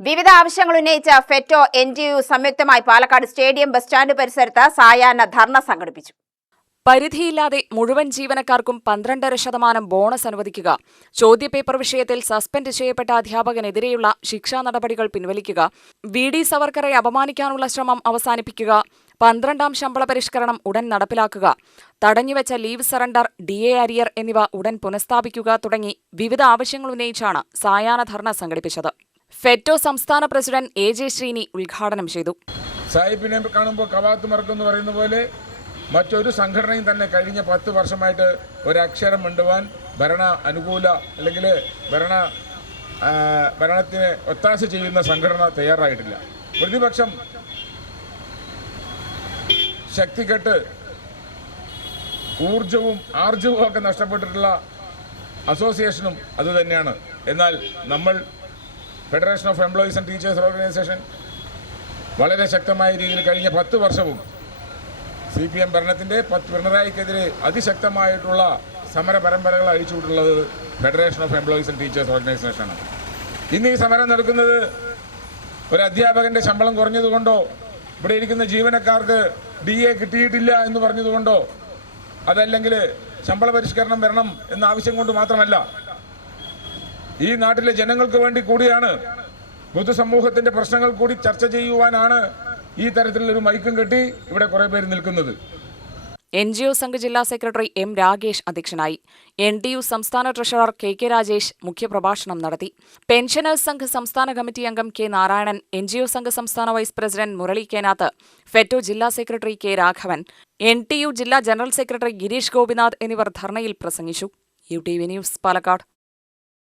വിവിധ ആവശ്യങ്ങൾ ഉന്നയിച്ച ഫെറ്റോ NTU സംയുക്തമായി പാലക്കാട് സ്റ്റേഡിയം ബസ് സ്റ്റാൻഡ് പരിസരത്ത് സായാഹ്ന ധർണ സംഘടിപ്പിച്ചു. പരിധിയില്ലാതെ മുഴുവൻ ജീവനക്കാർക്കും 12% ബോണസ് അനുവദിക്കുക, ചോദ്യപേപ്പർ വിഷയത്തിൽ സസ്പെൻഡ് ചെയ്യപ്പെട്ട അധ്യാപകനെതിരെയുള്ള ശിക്ഷാ നടപടികൾ പിൻവലിക്കുക, VD സവർക്കറെ അപമാനിക്കാനുള്ള ശ്രമം അവസാനിപ്പിക്കുക, 12ാം ശമ്പള പരിഷ്കരണം ഉടൻ നടപ്പിലാക്കുക, തടഞ്ഞുവെച്ച ലീവ് സറണ്ടർ, DA അരിയർ എന്നിവ ഉടൻ പുനഃസ്ഥാപിക്കുക തുടങ്ങി വിവിധ ആവശ്യങ്ങൾ ഉന്നയിച്ചാണ് സായാഹ്ന ധർണ സംഘടിപ്പിച്ചത്. ഫെറ്റോ സംസ്ഥാന പ്രസിഡന്റ് AJ ശ്രീനി ഉദ്ഘാടനം ചെയ്തു. സാഹിബിനെ കാണുമ്പോൾ കവാത്ത് മറക്കെന്ന് പറയുന്ന പോലെ മറ്റൊരു സംഘടനയും തന്നെ കഴിഞ്ഞ 10 വർഷമായിട്ട് ഒരക്ഷരം മിണ്ടുവാൻ ഭരണ അനുകൂല അല്ലെങ്കിൽ ഭരണത്തിന് ഒത്താശ ചെയ്യുന്ന സംഘടന തയ്യാറായിട്ടില്ല. പ്രതിപക്ഷം ശക്തികെട്ട് ഊർജവും ആർജവും ഒക്കെ നഷ്ടപ്പെട്ടിട്ടുള്ള അസോസിയേഷനും അതുതന്നെയാണ്. എന്നാൽ നമ്മൾ federation of employees and teachers organisation വളരെ ശക്തമായ രീതിയിൽ കഴിഞ്ഞ 10 വർഷവും CPM ഭരണത്തിൻ്റെ പിണറായിക്കെതിരെ അതിശക്തമായിട്ടുള്ള സമര പരമ്പരകൾ അഴിച്ചുവിട്ടുള്ളത് federation of employees and teachers ഓർഗനൈസേഷനാണ്. ഇന്ന് ഈ സമരം നടക്കുന്നത് ഒരു അധ്യാപകൻ്റെ ശമ്പളം കുറഞ്ഞതുകൊണ്ടോ ഇവിടെ ഇരിക്കുന്ന ജീവനക്കാർക്ക് DA കിട്ടിയിട്ടില്ല എന്ന് പറഞ്ഞതുകൊണ്ടോ അതല്ലെങ്കിൽ ശമ്പള പരിഷ്കരണം വരണം എന്ന ആവശ്യം കൊണ്ട് മാത്രമല്ല, ഈ നാട്ടിലെ ജനങ്ങൾക്ക് വേണ്ടി കൂടിയാണ്, പൊതുസമൂഹത്തിൻ്റെ പ്രശ്നങ്ങൾ കൂടി ചർച്ച ചെയ്യുവാനാണ് ഈ തരത്തിലുള്ളൊരു മൈക്കും കെട്ടി ഇവിടെ കുറേ പേര് നിൽക്കുന്നത്. NGO സംഘ് ജില്ലാ സെക്രട്ടറി M. രാഗേഷ് അധ്യക്ഷനായി. NTU സംസ്ഥാന ട്രഷറർ KK രാജേഷ് മുഖ്യപ്രഭാഷണം നടത്തി. പെൻഷനേഴ്സ് സംഘ് സംസ്ഥാന കമ്മിറ്റി അംഗം K. നാരായണൻ, NGO സംഘ് സംസ്ഥാന വൈസ് പ്രസിഡന്റ് മുരളി കേനാത്ത്, ഫെറ്റോ ജില്ലാ സെക്രട്ടറി K. രാഘവൻ, NTU ജില്ലാ ജനറൽ സെക്രട്ടറി ഗിരീഷ് ഗോപിനാഥ് എന്നിവർ ധർണയിൽ പ്രസംഗിച്ചു. UTV news, Palakkad.